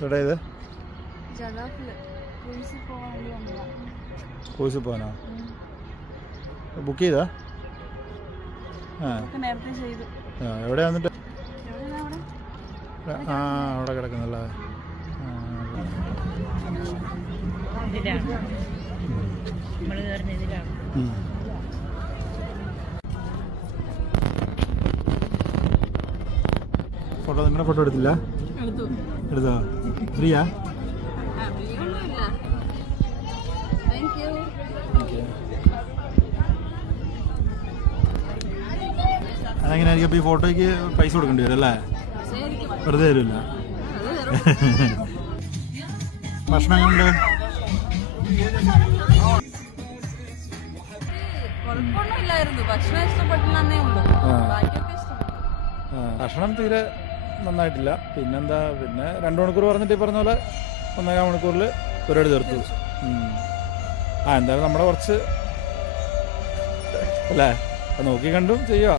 എവിടെ ഇത്? കോഴ്സിൽ പോകാനോ? ബുക്ക് ചെയ്താ? എവിടെ വന്നിട്ട്? ആ അവിടെ കിടക്കുന്നല്ലേ. ഫോട്ടോ നിങ്ങളുടെ ഫോട്ടോ എടുത്തില്ല? എടുത്തോ? ഫ്രീയാ? അതെങ്ങനെയായിരിക്കും? അപ്പോൾ ഈ ഫോട്ടോയ്ക്ക് പൈസ കൊടുക്കേണ്ടി വരും അല്ലേ? വെറുതെ തരില്ല. ഭക്ഷണം എങ്ങനെയുണ്ട്? ഭക്ഷണം തീരെ നന്നായിട്ടില്ല. പിന്നെന്താ, പിന്നെ 2 മണിക്കൂർ പറഞ്ഞിട്ട് ഈ പറഞ്ഞ പോലെ 1.5 മണിക്കൂറിൽ പരിപാടി തീർത്തു. എന്തായാലും നമ്മുടെ കുറച്ച് അല്ലേ നോക്കി കണ്ടും ചെയ്യുക.